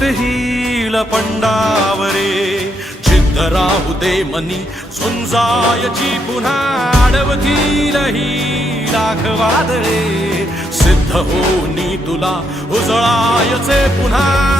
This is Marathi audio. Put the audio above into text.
करीत पंडावरे चित्त राहू दे मनी सुंजायची पुन्हा अडवतील ही लाख सिद्ध होनी तुला उजळायचे पुन्हा